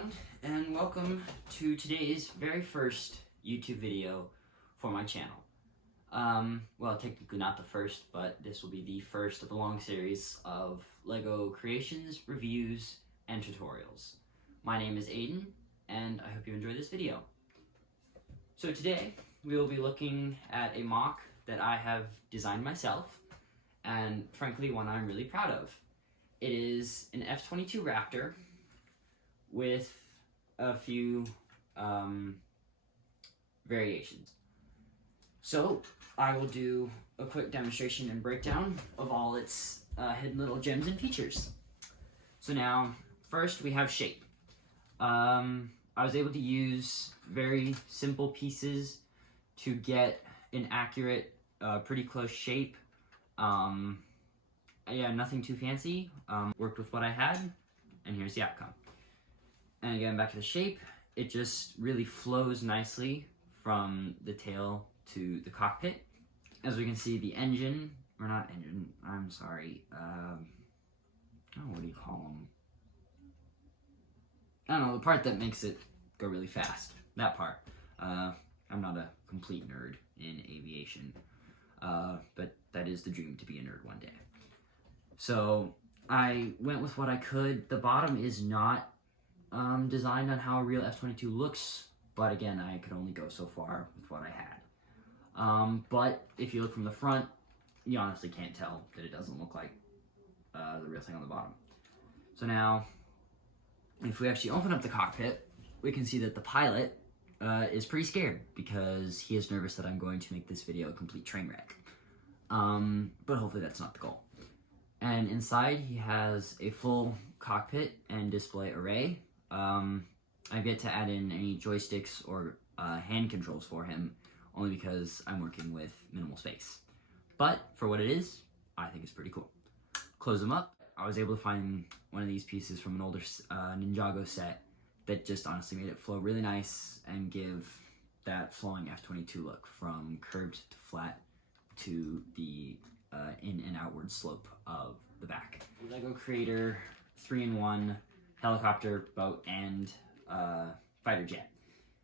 everyone, and welcome to today's very first YouTube video for my channel. Well, technically not the first, but this will be the first of a long series of LEGO creations, reviews, and tutorials. My name is Aiden, and I hope you enjoy this video. So today, we will be looking at a mock that I have designed myself, and frankly, one I'm really proud of. It is an F-22 Raptor with a few variations. So I will do a quick demonstration and breakdown of all its hidden little gems and features. So now, first we have shape. I was able to use very simple pieces to get an accurate, pretty close shape. Yeah, nothing too fancy. Worked with what I had, and here's the outcome. And again, back to the shape, it just really flows nicely from the tail to the cockpit. As we can see, the engine, or not engine, I'm sorry, oh, what do you call them? I don't know, the part that makes it go really fast, that part. I'm not a complete nerd in aviation, but that is the dream, to be a nerd one day. So I went with what I could. The bottom is not designed on how a real F-22 looks, but again, I could only go so far with what I had. But if you look from the front, you honestly can't tell that it doesn't look like the real thing on the bottom. So now, if we actually open up the cockpit, we can see that the pilot is pretty scared because he is nervous that I'm going to make this video a complete train wreck. But hopefully that's not the goal. And inside, he has a full cockpit and display array. I've yet to add in any joysticks or hand controls for him, only because I'm working with minimal space. But for what it is, I think it's pretty cool. Close them up. I was able to find one of these pieces from an older Ninjago set that just honestly made it flow really nice and give that flowing F-22 look, from curved to flat to the in and outward slope of the back. LEGO Creator 3-in-1 helicopter, boat, and fighter jet.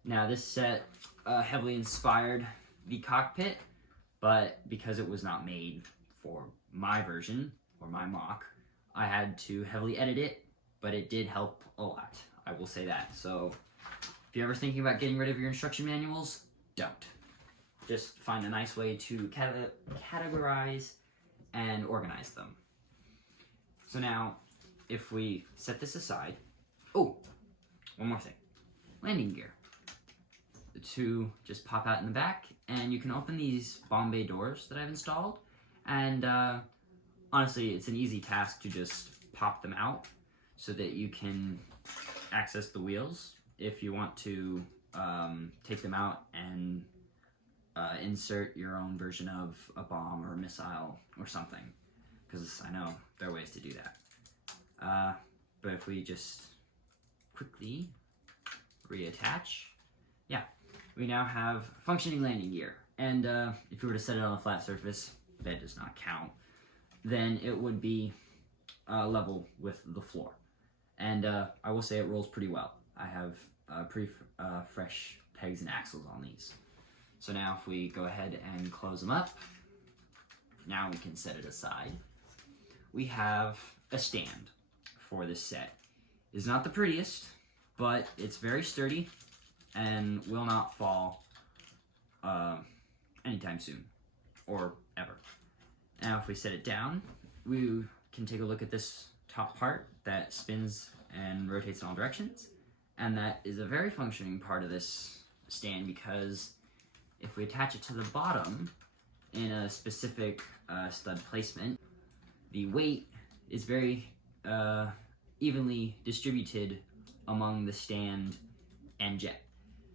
Now this set heavily inspired the cockpit, but because it was not made for my version, or my mock, I had to heavily edit it, but it did help a lot, I will say that. So if you're ever thinking about getting rid of your instruction manuals, don't. Just find a nice way to categorize and organize them. So now, if we set this aside, oh, one more thing, landing gear. The two just pop out in the back, and you can open these bomb bay doors that I've installed, and honestly, it's an easy task to just pop them out so that you can access the wheels if you want to take them out and insert your own version of a bomb or a missile or something, because I know there are ways to do that. But if we just quickly reattach, yeah, we now have functioning landing gear. And if you were to set it on a flat surface, that does not count, then it would be level with the floor. And I will say it rolls pretty well. I have pretty fresh pegs and axles on these. So now if we go ahead and close them up, now we can set it aside. We have a stand for this set. It's not the prettiest, but it's very sturdy and will not fall anytime soon, or ever. Now if we set it down, we can take a look at this top part that spins and rotates in all directions. And that is a very functioning part of this stand, because if we attach it to the bottom in a specific stud placement, the weight is very evenly distributed among the stand and jet.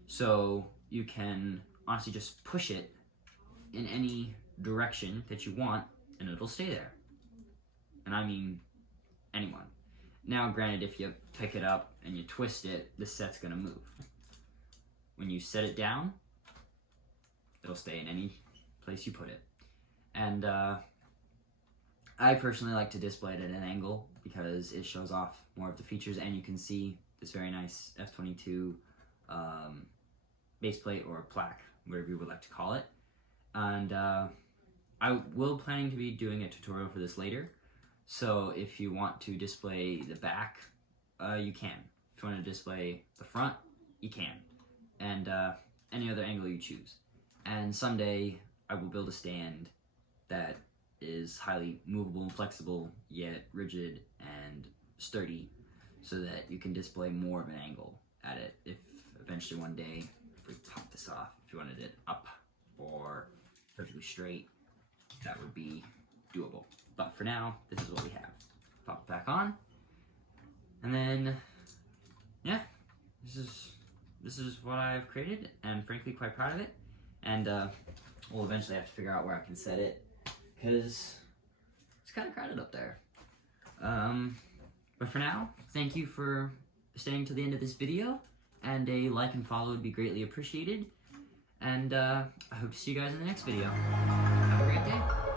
So you can honestly just push it in any direction that you want, and it'll stay there. And I mean anyone. Now granted, if you pick it up and you twist it, the set's gonna move. When you set it down, it'll stay in any place you put it. And I personally like to display it at an angle because it shows off more of the features, and you can see this very nice F-22 base plate or plaque, whatever you would like to call it. And I will planning to be doing a tutorial for this later. So if you want to display the back, you can. If you want to display the front, you can. And any other angle you choose. And someday I will build a stand that is highly movable and flexible, yet rigid and sturdy, so that you can display more of an angle at it. If eventually one day, if we pop this off, if you wanted it up or perfectly straight, that would be doable. But for now, this is what we have. Pop it back on, and then, yeah, this is what I've created, and frankly quite proud of it. And we'll eventually have to figure out where I can set it, because it's kind of crowded up there. But for now, thank you for staying to the end of this video, and a like and follow would be greatly appreciated. And I hope to see you guys in the next video. Have a great day.